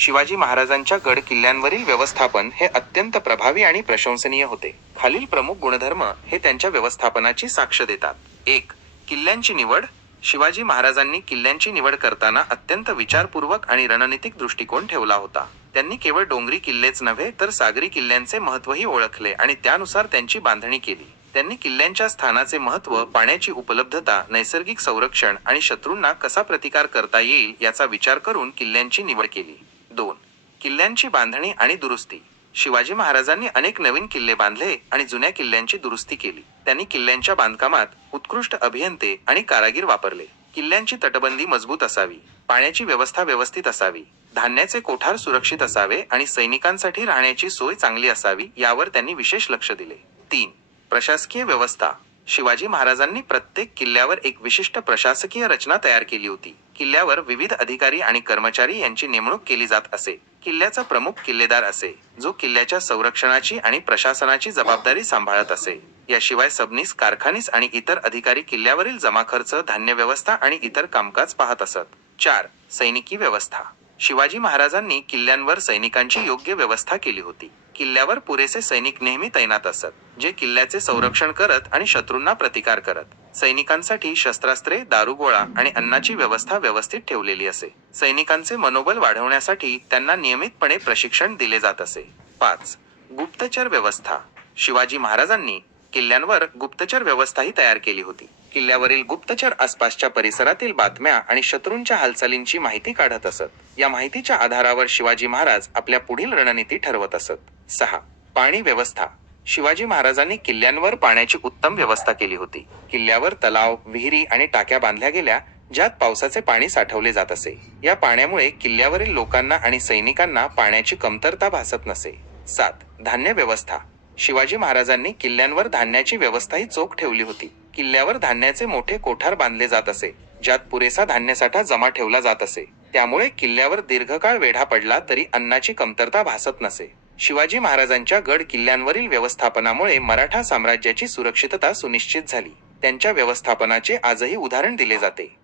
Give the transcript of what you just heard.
शिवाजी महाराजांच्या गड किल्ल्यांवरील व्यवस्थापन हे अत्यंत प्रभावी आणि प्रशंसनीय होते. खालील प्रमुख गुणधर्म हे त्यांच्या व्यवस्थापनाची साक्ष देतात. एक किल्ल्यांची निवड. शिवाजी महाराजांनी किल्ल्यांची निवड करताना अत्यंत विचारपूर्वक आणि रणनीतिक दृष्टिकोन ठेवला होता. त्यांनी केवळ डोंगरी किल्लेच नव्हे तर सागरी किल्ल्यांचे महत्त्वही ओळखले आणि त्यानुसार त्यांची बांधणी केली. त्यांनी किल्ल्यांच्या स्थानाचे महत्त्व पाण्याची उपलब्धता नैसर्गिक संरक्षण आणि शत्रूंना कसा प्रतिकार करता येईल याचा विचार करून किल्ल्यांची निवड केली. किल्ल्यांची बांधणी आणि दुरुस्ती. शिवाजी महाराजांनी अनेक नवीन किल्ले बांधले आणि जुन्या किल्ल्यांची दुरुस्ती केली. त्यांनी किल्ल्यांच्या बांधकामात उत्कृष्ट अभियंते आणि कारागीर वापरले. किल्ल्यांची तटबंदी मजबूत असावी पाण्याची व्यवस्था व्यवस्थित असावी धान्याचे कोठार सुरक्षित असावे आणि सैनिकांसाठी राहण्याची सोय चांगली असावी यावर त्यांनी विशेष लक्ष दिले. तीन प्रशासकीय व्यवस्था. शिवाजी महाराजांनी प्रत्येक किल्ल्यावर एक विशिष्ट प्रशासकीय रचना तयार केली होती. किल्ल्यावर विविध अधिकारी आणि कर्मचारी यांची नेमणूक केली जात असे. किल्ल्याचा प्रमुख किल्लेदार असे जो किल्ल्याच्या संरक्षणाची आणि प्रशासनाची जबाबदारी सांभाळत असे. याशिवाय सबनीस कारखानीस आणि इतर अधिकारी किल्ल्यावरील जमाखर्च धान्य व्यवस्था आणि इतर कामकाज पाहत असत. चार सैनिकी व्यवस्था. शिवाजी महाराजांनी किल्ल्यांवर सैनिकांची योग्य व्यवस्था केली होती. किल्ल्यावर पुरेसे सैनिक नेहमी तैनात असत जे किल्ल्याचे संरक्षण करत आणि शत्रूंना प्रतिकार करत. सैनिकांसाठी शस्त्रास्त्रे दारुगोळा आणि अन्नाची व्यवस्था व्यवस्थित ठेवलेली असे. सैनिकांचे मनोबल वाढवण्यासाठी त्यांना नियमितपणे प्रशिक्षण दिले जात असे. पाच. गुप्तचर व्यवस्था. शिवाजी महाराजांनी किल्ल्यांवर गुप्तचर व्यवस्थाही तयार केली होती. किल्ल्यावरील गुप्तचर आसपासच्या परिसरातील बातम्या आणि शत्रूंच्या हालचालींची माहिती काढत असत. या माहितीच्या आधारावर शिवाजी महाराज आपल्या पुढील रणनीती ठरवत असत. सहा. पाणी व्यवस्था. शिवाजी महाराजांनी किल्ल्यांवर पाण्याची उत्तम व्यवस्था केली होती. किल्ल्यावर तलाव विहिरी आणि टाक्या बांधल्या गेल्या ज्यात पावसाचे पाणी साठवले जात असे. या पाण्यामुळे किल्ल्यावरील लोकांना आणि सैनिकांना पाण्याची कमतरता भासत नसे. सात. धान्य व्यवस्था. शिवाजी महाराजांनी किल्ल्यांवर धान्याची व्यवस्थाही चोख ठेवली होती. किल्ल्यावर धान्याचे मोठे कोठार बांधले जात असे ज्यात पुरेसा धान्यसाठा जमा ठेवला जात असे. त्यामुळे किल्ल्यावर दीर्घकाळ वेढा पडला तरी अन्नाची कमतरता भासत नसे. शिवाजी महाराजांच्या गड किल्ल्यांवरील व्यवस्थापनामुळे मराठा साम्राज्याची सुरक्षितता सुनिश्चित झाली. त्यांच्या व्यवस्थापनाचे आजही उदाहरण दिले जाते.